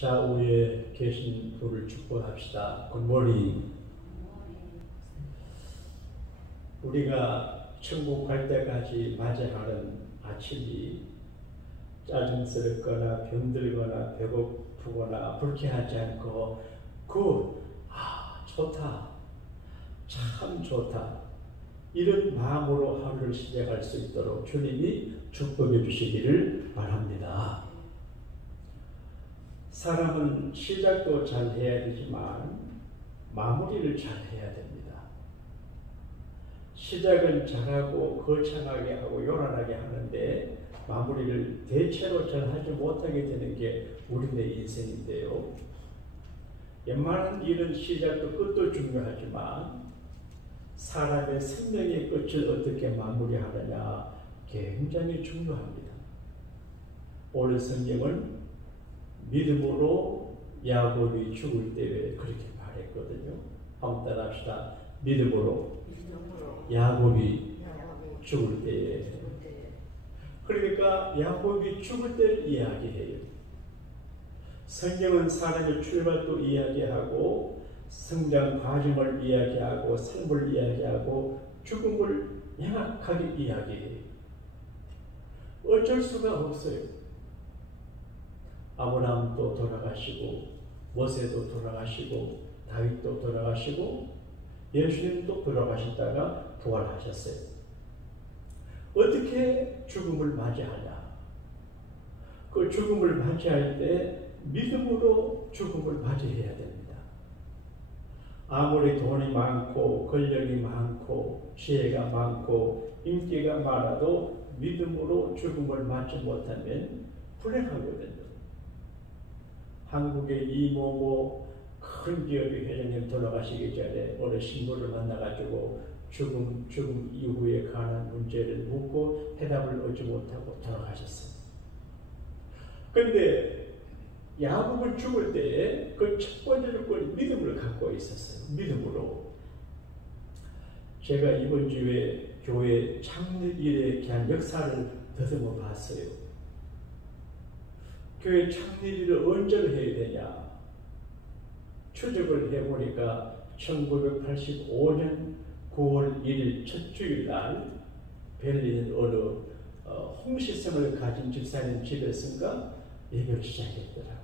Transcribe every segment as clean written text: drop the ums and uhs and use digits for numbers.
좌우에 계신 분을 축복합시다. 굿모닝. 우리가 천국 갈 때까지 맞이하는 아침이 짜증스럽거나 병들거나 배고프거나 불쾌하지 않고 좋다, 참 좋다, 이런 마음으로 하루를 시작할 수 있도록 주님이 축복해 주시기를 바랍니다. 사람은 시작도 잘 해야 되지만 마무리를 잘 해야 됩니다. 시작은 잘하고 거창하게 하고 요란하게 하는데 마무리를 대체로 잘 하지 못하게 되는 게 우리의 인생인데요. 웬만한 일은 시작도 끝도 중요하지만 사람의 생명의 끝을 어떻게 마무리하느냐 굉장히 중요합니다. 오늘 성경은 믿음으로 야곱이 죽을 때에 그렇게 말했거든요. 한번 따라합시다. 믿음으로 야곱이 죽을 때에. 그러니까 야곱이 죽을 때를 이야기해요. 성경은 사람의 출발도 이야기하고 성장 과정을 이야기하고 삶을 이야기하고 죽음을 명확하게 이야기해요. 어쩔 수가 없어요. 아브라함도 돌아가시고 모세도 돌아가시고 다윗도 돌아가시고 예수님도 돌아가셨다가 부활하셨어요. 어떻게 죽음을 맞이하냐? 그 죽음을 맞이할 때 믿음으로 죽음을 맞이해야 됩니다. 아무리 돈이 많고 권력이 많고 지혜가 많고 인기가 많아도 믿음으로 죽음을 맞지 못하면 불행하거든요. 한국의 이모모 큰 기업의 회장님 돌아가시기 전에 어느 신부를 만나가지고 죽음 이후에 관한 문제를 묻고 대답을 얻지 못하고 돌아가셨어요. 그런데 야곱은 죽을 때에 그 첫 번째 조건이 믿음을 갖고 있었어요. 믿음으로. 제가 이번 주에 교회 창립일에 대한 역사를 더듬어 봤어요. 교회 창립일을 언제를 해야 되냐? 추적을 해보니까 1985년 9월 1일 첫 주일날 베를린 어느 홍시성을 가진 집사님 집에서인가 예배를 시작했더라고요.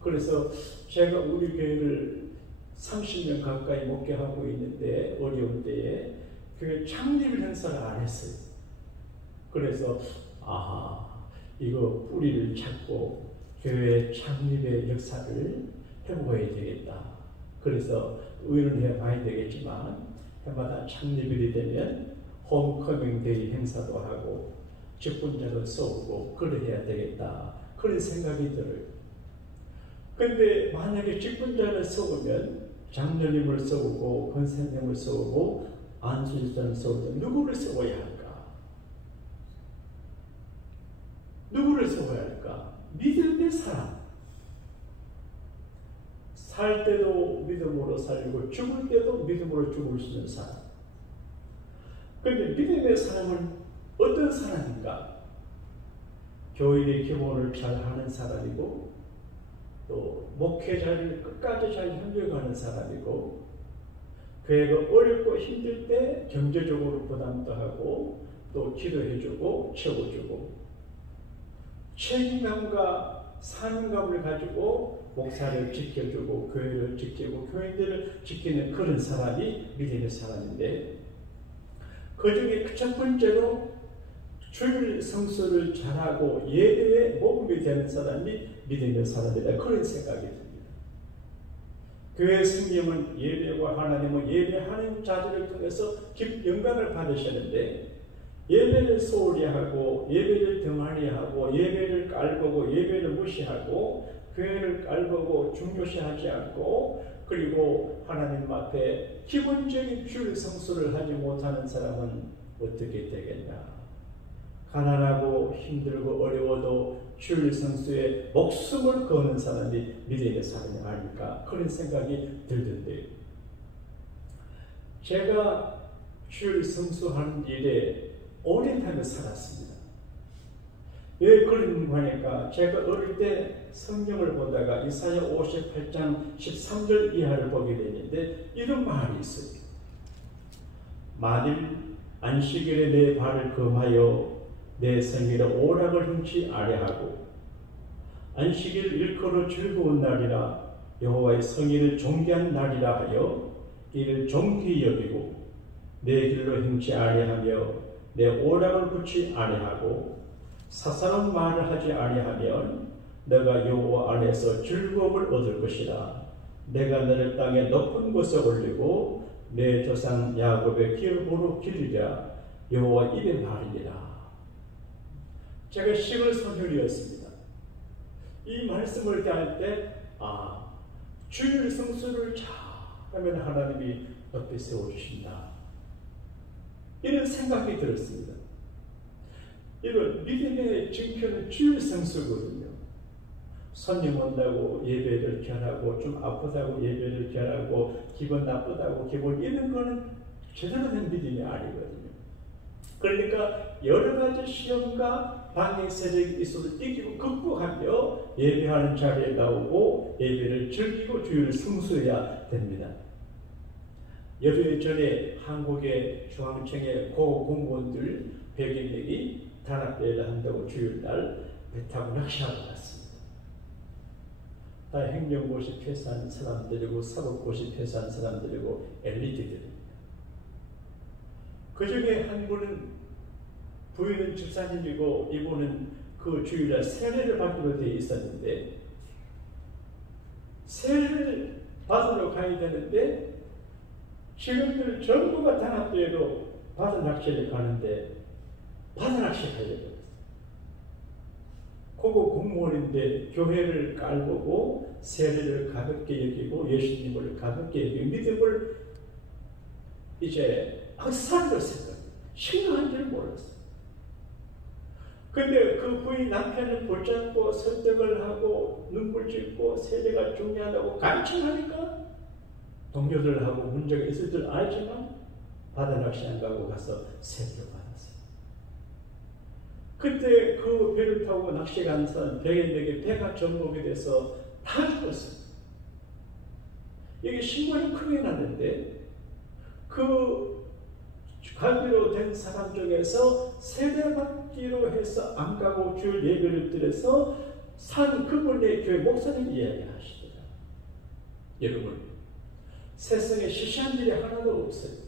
그래서 제가 우리 교회를 30년 가까이 목회하고 있는데 어려운 때에 교회 창립 행사를 안 했어요. 그래서 이거 뿌리를 찾고 교회 창립의 역사를 해보아야 되겠다. 그래서 의논해 봐야 되겠지만 해마다 창립일이 되면 홈커밍 데이 행사도 하고 직분자도 쏘고 그래야 되겠다. 그런 생각이 들어요. 그런데 만약에 직분자를 쏘면 장로님을 쏘고 권사님을 쏘고 안수집사를 쏘고 누구를 쏘아야 할까? 누구를 쏘아야 할까? 믿음의 사람. 살 때도 믿음으로 살고 죽을 때도 믿음으로 죽을 수 있는 사람. 그런데 믿음의 사람은 어떤 사람인가? 교인의 기본을 잘 하는 사람이고 또 목회 자리를 끝까지 잘 협력하는 사람이고 교회가 어렵고 힘들 때 경제적으로 부담도 하고 또 기도해주고 채워주고 책임감과 사명감을 가지고 목사를 지켜주고 교회를 지키고 교인들을 지키는 그런 사람이 믿음의 사람인데 그 중에 첫 번째로 주일 성수를 잘하고 예배에 모범이 되는 사람이 믿음의 사람이다. 그런 생각이 듭니다. 교회 성경은 예배와 하나님은 예배하는 자들을 통해서 영광을 받으셨는데 예배를 소홀히 하고 예배를 등한히 하고 예배를 깔보고 예배를 무시하고 교회를 깔보고 중요시하지 않고 그리고 하나님 앞에 기본적인 주일 성수를 하지 못하는 사람은 어떻게 되겠냐? 가난하고 힘들고 어려워도 주일 성수에 목숨을 거는 사람이 믿음의 사람이 아닐까 그런 생각이 들던데요. 제가 주일 성수하는 일에 오랜 시간을 살았습니다. 왜 그런가 하니까 제가 어릴 때 성경을 보다가 이사야 58장 13절 이하를 보게 되는데 이런 말이 있어요. 만일 안식일에 내 발을 금하여 내 성일에 오락을 훔치 아래하고 안식일 일컬어 즐거운 날이라 여호와의 성일을 존귀한 날이라 하여 이를 존귀히 여기고 내 길로 행치 아래하며 내 오락을 붙이 아래하고 사사로운 말을 하지 아니하면 내가 여호와 안에서 즐거움을 얻을 것이라. 내가 너를 땅의 높은 곳에 올리고 내 조상 야곱의 기업으로 기르랴. 여호와 입의 말이니라. 제가 10월 선율이었습니다. 이 말씀을 할 때 주일 성수를 잘하면 하나님이 높이 세워주신다, 이런 생각이 들었습니다. 이런 믿음의 증표는 주일 성수거든요. 손님 온다고 예배를 결하고, 좀 아프다고 예배를 결하고, 기분 나쁘다고 기분, 이런 거는 제대로 된 믿음이 아니거든요. 그러니까 여러 가지 시험과 방해 세력이 있어도 이기고 극복하며 예배하는 자리에 나오고 예배를 즐기고 주일을 성수해야 됩니다. 열흘 전에 한국의 중앙청의 고공무원들 100여명이 단합대회를 한다고 주일날 배 타고 낚시하러 갔습니다. 다 행정고시 패스한 사람들이고 사법고시 패스한 사람들이고 엘리트들입니다. 그 중에 한 분은, 부인은 집사님이고 이분은 그 주일날 세례를 받기로 되어 있었는데, 세례를 받으러 가야 되는데 직원들 전부가 단합대회로 바다 낚시를 가는데 바다 낚시 가야 되었어요. 그거 공무원인데 교회를 깔보고 세례를 가볍게 여기고 예수님을 가볍게 여기고 믿음을 이제 학살로 생각해요. 신앙한 줄 몰랐어요. 근데 그 부인 남편을 붙잡고 설득을 하고 눈물 짓고 세례가 중요하다고 간청하니까 동료들하고 문제가 있을 줄 알지만 바다 낚시 안 가고 가서 세례를 받았어요. 그때 그 배를 타고 낚시 간 사람 100여명이 배가 전복이 돼서 다 죽었어요. 이게 신고이 크게 났는데 그 가기로 된 사람 중에서 세례받기로 해서 안 가고 주일 예배를 드려서 산 그분의 교회 목사님이 이야기하시더라. 여러분, 세상에 시시한 일이 하나도 없어요.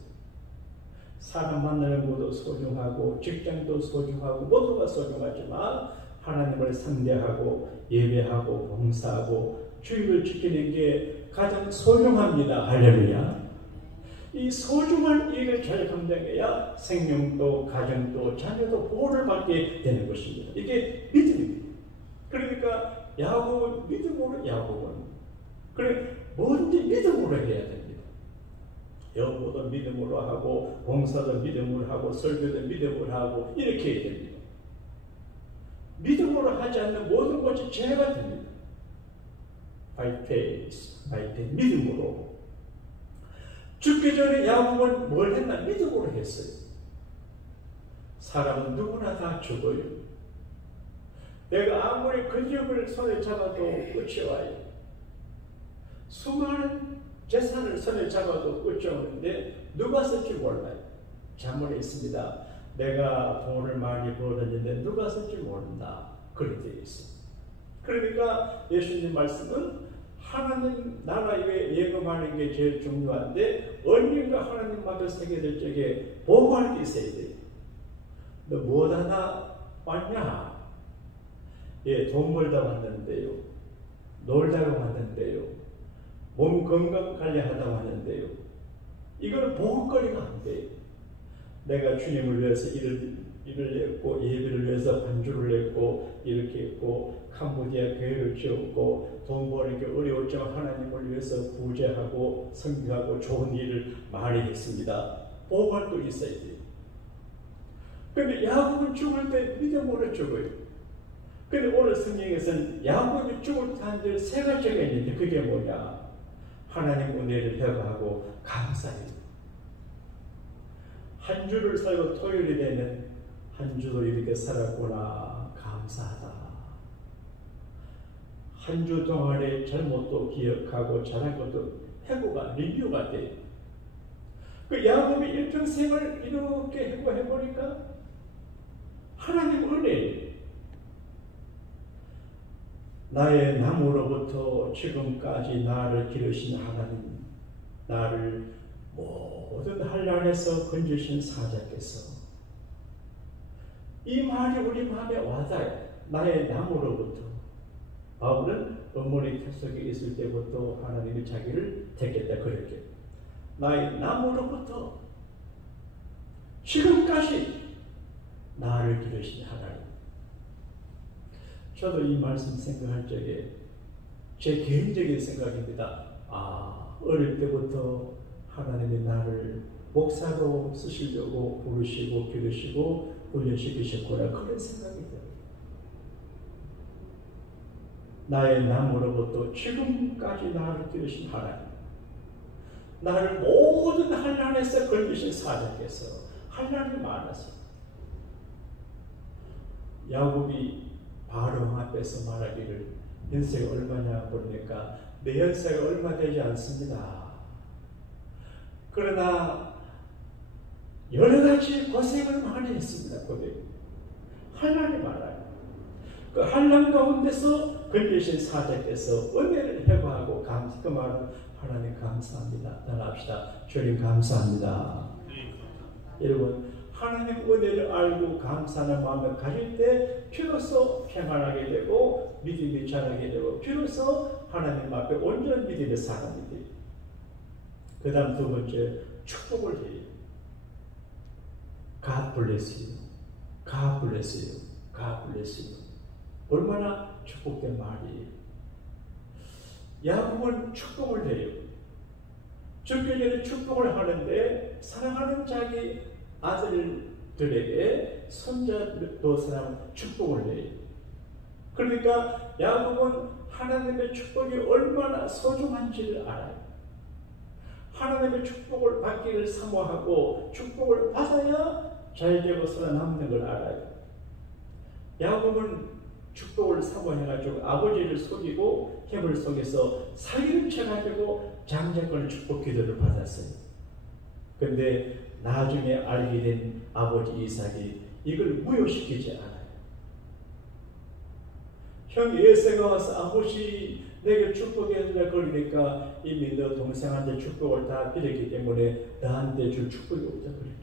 사람 만나는 것도 소중하고 직장도 소중하고 모두가 소중하지만 하나님을 상대하고 예배하고 봉사하고 주일을 지키는 게 가장 소중합니다. 할렐루야. 이 소중한 일을 잘 감당해야 생명도 가정도 자녀도 보호를 받게 되는 것입니다. 이게 믿음입니다. 그러니까 야곱은 믿음으로, 야곱은 그래 뭔지 믿음으로 해야 됩니다. 연구도 믿음으로 하고 봉사도 믿음으로 하고 설교도 믿음으로 하고 이렇게 해야 됩니다. 믿음으로 하지 않는 모든 것이 죄가 됩니다. By faith, by faith, 믿음으로. 죽기 전에 야곱은 뭘 했나? 믿음으로 했어요. 사람은 누구나 다 죽어요. 내가 아무리 근육을 손에 잡아도 끝이 와요. 수많은 재산을 손에 잡아도 끝이 오는데 누가 쓸지 몰라요. 자문에 있습니다. 내가 돈을 많이 벌었는데 누가 쓸지 모른다. 그렇게 되어 있습니다. 그러니까 예수님 말씀은 하나님 나라 위에 예금하는 게 제일 중요한데 언젠가 하나님 앞에 서게 될 적에 보고할 게 있어야 돼요. 너 뭐 하나 왔냐? 예, 돈 벌다 왔는데요. 놀다가 왔는데요. 몸 건강 관리하다 왔는데요. 이걸 보고거리가 안 돼요. 내가 주님을 위해서 일을 했고 예배를 위해서 반주를 했고 이렇게 했고 캄보디아 교회를 지었고 돈 버는 게 어려웠지만 하나님을 위해서 구제하고 선교하고 좋은 일을 많이 했습니다. 보고할 거 있어야 돼요. 그런데 야곱은 죽을 때 믿음으로 죽어요. 그런데 오늘 성경에서는 야곱이 죽을 때 한 줄 세 가지가 있는데 그게 뭐냐? 하나님 은혜를 회개하고 감사해요. 한 주를 살고 토요일이 되면 한 주도 이렇게 살았구나, 감사하다. 한 주 동안의 잘못도 기억하고 잘한 것도 회고가 리뷰가 돼. 그 야곱이 일평생을 이렇게 회고해보니까 하나님 은혜, 나의 나무로부터 지금까지 나를 기르신 하나님, 나를 모든 한란에서 건지신 사자께서, 이 말이 우리 마음에 와닿아요. 나의 나무로부터. 바울은 어머니 뱃속에 있을 때부터 하나님이 자기를 택했다 그랬죠. 나의 나무로부터 지금까지 나를 기르신 하나님. 저도 이 말씀 생각할 적에 제 개인적인 생각입니다. 어릴 때부터 하나님이 나를 목사로 쓰시려고 부르시고 기르시고 훈련시키셨구나, 그런 생각이 들어요. 나의 나무로부터 지금까지 나를 기르신 하나님, 나를 모든 한란에서 건지신 사자께서, 한란이 많아서 야곱이 바로 앞에서 말하기를 연세가 얼마냐 보니까 내 연세가 얼마 되지 않습니다. 그러나 여러 가지 고생을 많이 했습니다. 고백. 한란이 많아요. 그 한란 가운데서 건지신 사자께서 은혜를 회복하고 그 말은 하나님 감사합니다. 따라합시다. 주님 감사합니다. 여러분, 하나님 은혜를 알고 감사하는 마음을 가질 때 비로소 평안하게 되고 믿음이 자라게 되고 비로소 하나님 앞에 온전한 믿음의 사람이 돼요. 그 다음 두 번째, 축복을 해요. God bless you. God bless you. God bless you. 얼마나 축복된 말이에요. 야곱은 축복을 해요. 죽기 전에 축복을 하는데 사랑하는 자기 아들들에게 손자도 사람 축복을 해요. 그러니까 야곱은 하나님의 축복이 얼마나 소중한지를 알아요. 하나님의 축복을 받기를 사모하고 축복을 받아야 잘되고 살아남는 걸 알아요. 야곱은 축복을 사모해가지고 아버지를 속이고 해물 속에서 사기를 쳐가지고 장자권을 축복 기도를 받았어요. 근데 나중에 알게 된 아버지 이삭이 이걸 무효시키지 않아요. 형 에서가 와서 아버지 내게 축복해달라 그러니까 이미 너 동생한테 축복을 다 빌었기 때문에 나한테 줄 축복이 없다 그렇게.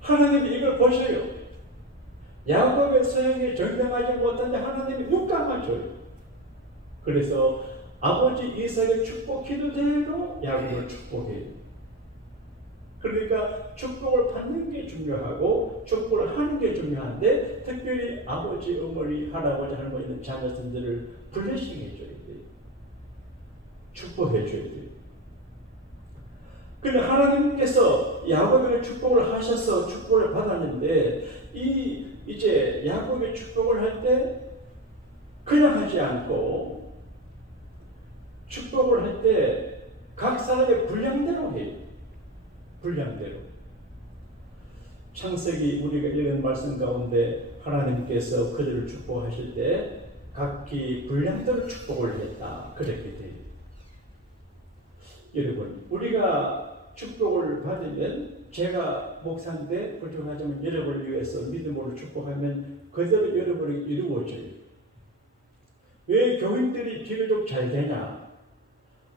하나님이 이걸 보셔요. 야곱의 소형이 정당하지 못한데 하나님이 눈 감아줘요. 그래서 아버지 이삭의 축복 기도대로 야곱을 축복해요. 그러니까 축복을 받는 게 중요하고 축복을 하는 게 중요한데 특별히 아버지, 어머니, 할아버지, 할머니는 자녀들을 블레싱 해줘야 돼요. 축복해줘야 돼요. 근데 하나님께서 야곱에게 축복을 하셔서 축복을 받았는데 이제 야곱의 축복을 할 때 그냥 하지 않고 축복을 할 때 각 사람의 분량대로 해요. 분량대로. 창세기 우리가 읽은 말씀 가운데 하나님께서 그들을 축복하실 때 각기 분량대로 축복을 했다. 그렇게 돼요. 여러분, 우리가 축복을 받으면 제가 목사인데 부족하지만 여러분을 위해서 믿음으로 축복하면 그대로 여러분이 이루어져요. 왜 교인들이 비교적 잘 되냐?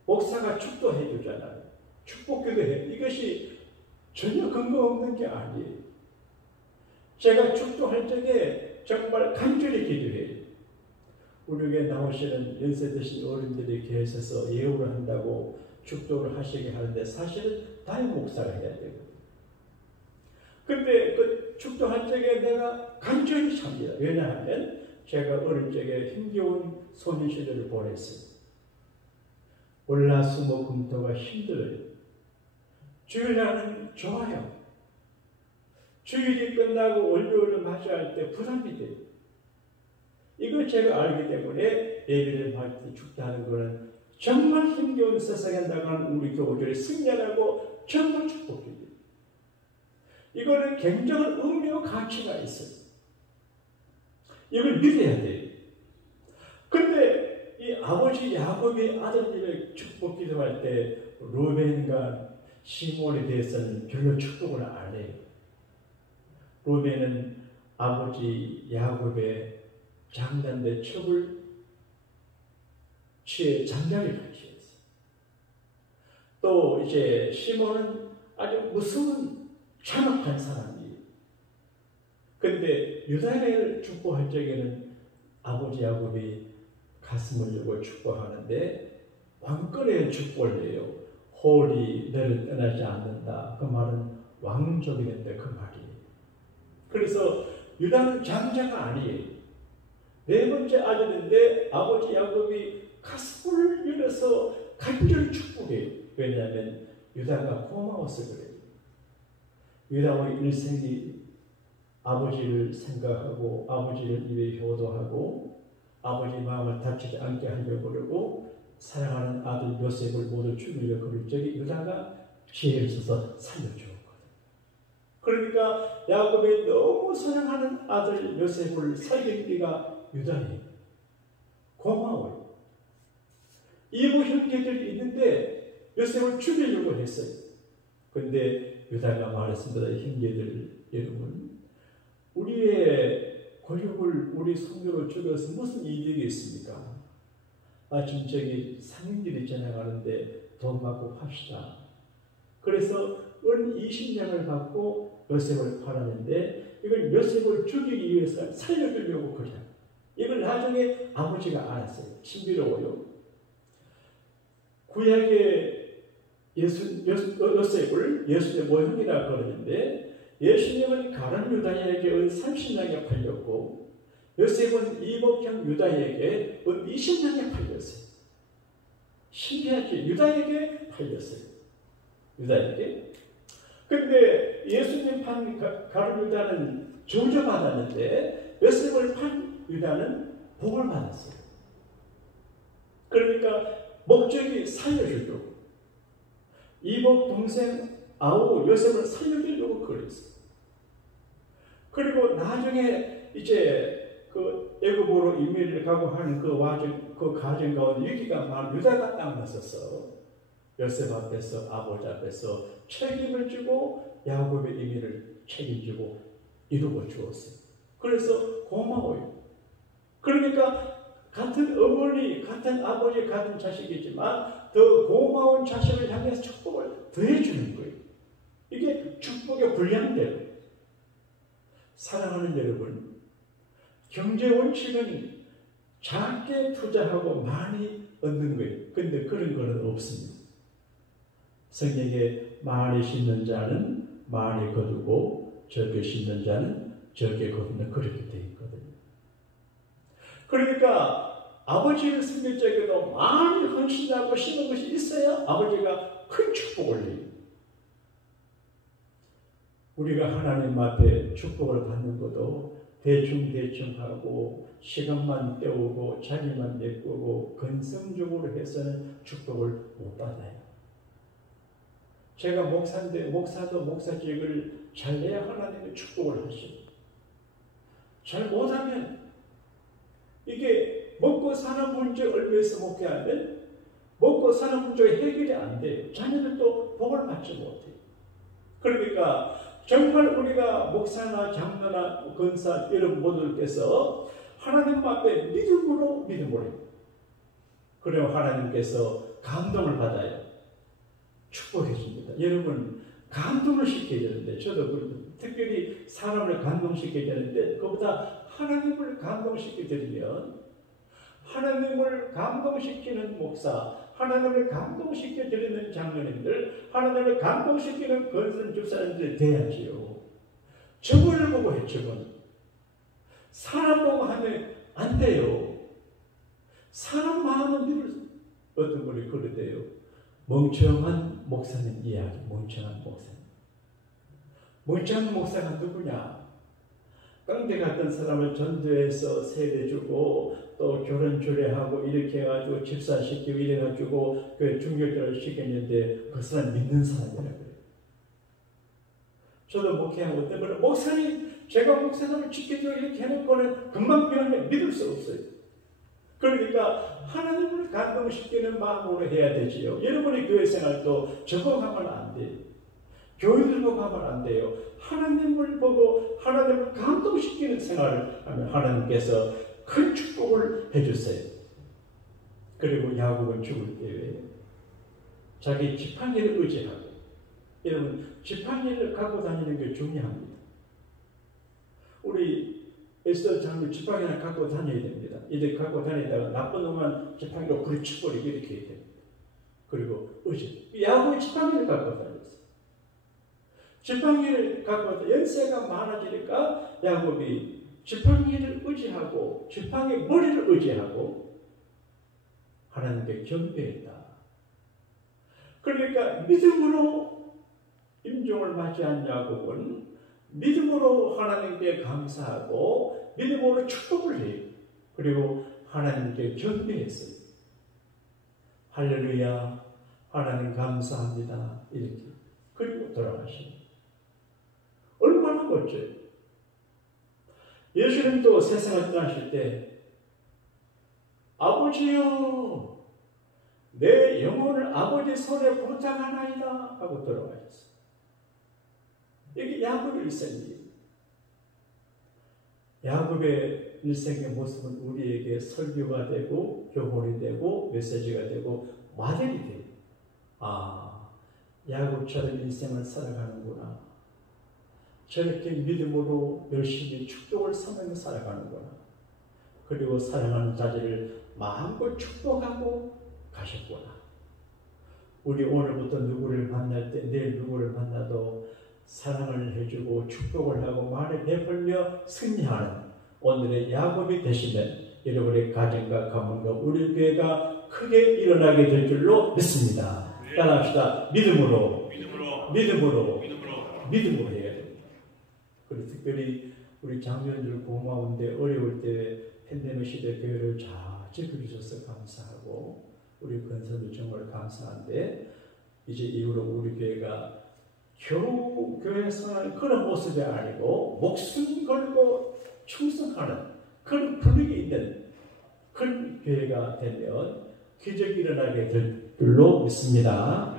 목사가 축도해 주잖아요. 축복기도 해. 이것이 전혀 근거 없는 게 아니에요. 제가 축도할 적에 정말 간절히 기도해요. 우리 교회에 나오시는 연세 드신 어른들이 계셔서 예우를 한다고 축도를 하시게 하는데 사실은 담임 목사가 해야 되거든요. 근데 그 축도할 적에 내가 간절히 찹니다. 왜냐하면 제가 어릴 적에 힘겨운 소년 시절을 보냈어요. 월화수목금토가 힘들어요. 주일날은 좋아요. 주일이 끝나고 월요일을 맞이할 때 부담이 돼요. 이걸 제가 알기 때문에 예배를 할 때 축도하는 것은 정말 힘겨운 세상에 나가는 우리 교우들이 승리하고 정말 축복입니다. 이거는 굉장한 의미와 가치가 있어요. 이걸 믿어야 돼요. 그런데 이 아버지 야곱의 아들들의 축복 기도할 때 루벤과 시몬에 대해서는 별로 축복을 안 해요. 루벤은 아버지 야곱의 장자인데 첩을 취해 장자를 가르쳤어요. 또 이제 시몬은 아주 무서운 잔악한 사람이에요. 그런데 유다를 축복할 적에는 아버지 야곱이 가슴을 열고 축복하는데 왕권의 축복을 해요. 홀이 너를 떠나지 않는다. 그 말은 왕족이 된다. 그 말이에요. 그래서 유다는 장자가 아니에요. 네 번째 아들인데 아버지 야곱이 가슴을 열어서 간절히 축복해요. 왜냐하면 유다가 고마워서 그래요. 유다의 일생이 아버지를 생각하고 아버지를 위해 효도하고 아버지 마음을 다치지 않게 하려고 그러고 사랑하는 아들 요셉을 모두 죽이려고 그럴 적에 유다가 지혜를 써서 살려주었거든. 그러니까 야곱이 너무 사랑하는 아들 요셉을 살리기가 유다예요. 고마워요. 이모 형제들이 있는데 요셉을 죽이려고 했어요. 그런데 유다가 말했습니다. 형제들 여러분, 우리의 권력을 우리 성녀로 죽여서 무슨 이득이 있습니까? 지금 저기 상인들이 지나가는데 돈 받고 팝시다. 그래서 은 20냥을 받고 요셉을 팔았는데 이걸 요셉을 죽이기 위해서 살려주려고 그래요. 이걸 나중에 아버지가 알았어요. 신비로워요. 구약의 요셉을 예수의 모형이라 그러는데 예수님은 가룟 유다에게 은 30냥에 팔렸고 요셉은 이복형 유다에게 은 20냥에 팔렸어요. 신기하지? 유다에게 팔렸어요. 유다에게. 근데 예수님 판 가룟 유다는 저주받았는데 요셉을 판 유다는 복을 받았어요. 그러니까 목적이 살려주려고. 이복 동생 아우 요셉을 살려주려고 그랬어요. 그리고 나중에 이제 그 애굽으로 이민을 가고 하는 그 가정 가운데 위기가 유다가 딱 났었어. 요셉 앞에서 아버지 앞에서 책임을 지고 야곱의 이민을 책임지고 이루고 주었어요. 그래서 고마워요. 그러니까 같은 어머니, 같은 아버지, 같은 자식이지만 더 고마운 자식을 향해서 축복을 더해주는 거예요. 이게 축복의 분량대로. 사랑하는 여러분, 경제 원칙은 작게 투자하고 많이 얻는 거예요. 근데 그런 거는 없습니다. 성경에 많이 심는 자는 많이 거두고 적게 심는 자는 적게 거두는 그렇게 되어 있거든요. 그러니까 아버지를 섬길 적에도 많이 헌신하고 심은 것이 있어야 아버지가 큰 축복을 해요. 우리가 하나님 앞에 축복을 받는 것도 대충 하고 시간만 때우고 자기만 메꾸고 건성적으로 해서는 축복을 못 받아요. 제가 목사인데 목사도 목사직을 잘 내야 하나님의 축복을 하시고 잘 못하면 이게 먹고 사는 문제 얼마에서 먹게 하면 먹고 사는 문제가 해결이 안 돼요. 자녀들도 복을 받지 못해요. 그러니까 정말 우리가 목사나 장로나 권사 여러분 모두께서 하나님 앞에 믿음으로 그래야 하나님께서 감동을 받아요. 축복해 줍니다. 여러분 감동을 시켜야 되는데 저도 특별히 사람을 감동시켜야 되는데 그보다 하나님을 감동시켜 드리면 하나님을 감동시키는 목사, 하나님을 감동시켜 드리는 장로님들, 하나님을 감동시키는 건설 집사님들이 돼야지요. 저번을 보고 해, 저번. 사람 보고 하면 안 돼요. 사람 마음은 늘 어떤 분이 그러대요. 멍청한 목사님 이야기, 멍청한 목사님. 멍청한 목사가 누구냐? 깡대 같은 사람을 전도해서 세례주고 또 결혼 주례하고 이렇게 해가지고 집사시키고 이래가지고 그 중결절을 시켰는데 그 사람 믿는 사람이라고 그래요. 저도 목회하고 어떤 분은 목사님 제가 목사님을 지켜줘 이렇게 해놓고는 금방 변하면 믿을 수 없어요. 그러니까 하나님을 감동시키는 마음으로 해야 되지요. 여러분의 교회 생활도 적응하면 안 돼요. 교회를 보고 하면 안 돼요. 하나님을 보고 하나님을 감동시키는 생활을 하면 하나님께서 큰 축복을 해주세요. 그리고 야곱은 죽을 때에 자기 지팡이를 의지하고, 여러분 지팡이를 갖고 다니는 게 중요합니다. 우리 에스더 장로 지팡이 하나 갖고 다녀야 됩니다. 이렇게 갖고 다니다가 나쁜 놈만 지팡이로 부딪혀버리게 이렇게 해야 됩니다. 그리고 의지. 야곱이 지팡이를 갖고 다녔어요. 지팡이를 갖고 연세가 많아지니까 야곱이 지팡이를 의지하고 지팡이 머리를 의지하고 하나님께 경배했다. 그러니까 믿음으로 임종을 맞이한 야곱은 믿음으로 하나님께 감사하고 믿음으로 축복을 해요. 그리고 하나님께 경배했어요. 할렐루야, 하나님 감사합니다. 이렇게. 그리고 돌아가시고. 얼마나 멋져요. 예수님도 세상을 떠나실 때 아버지여 내 영혼을 아버지 손에 부탁하나이다 하고 돌아가셨어요. 이게 야곱의 일생이에요. 야곱의 일생의 모습은 우리에게 설교가 되고 교훈이 되고 메시지가 되고 모델이 돼요. 아, 야곱처럼 인생을 살아가는구나. 저렇게 믿음으로 열심히 축복을 삼으며 살아가는구나. 그리고 사랑하는 자들을 마음껏 축복하고 가셨구나. 우리 오늘부터 누구를 만날 때 내일 누구를 만나도 사랑을 해주고 축복을 하고 말을 베풀며 승리하는 오늘의 야곱이 되시면 여러분의 가정과 가문과 우리 교회가 크게 일어나게 될 줄로 믿습니다. 따라합시다. 믿음으로 해야 됩니다. 그리고 특별히 우리 장로님들 고마운데 어려울 때 팬데믹 시대 교회를 잘 지켜주셔서 감사하고 우리 권사도 정말 감사한데 이제 이후로 우리 교회가 겨우 교회에서는 그런 모습이 아니고 목숨 걸고 충성하는 그런 분위기 있는 그런 교회가 되면 기적이 일어나게 될 줄로 믿습니다.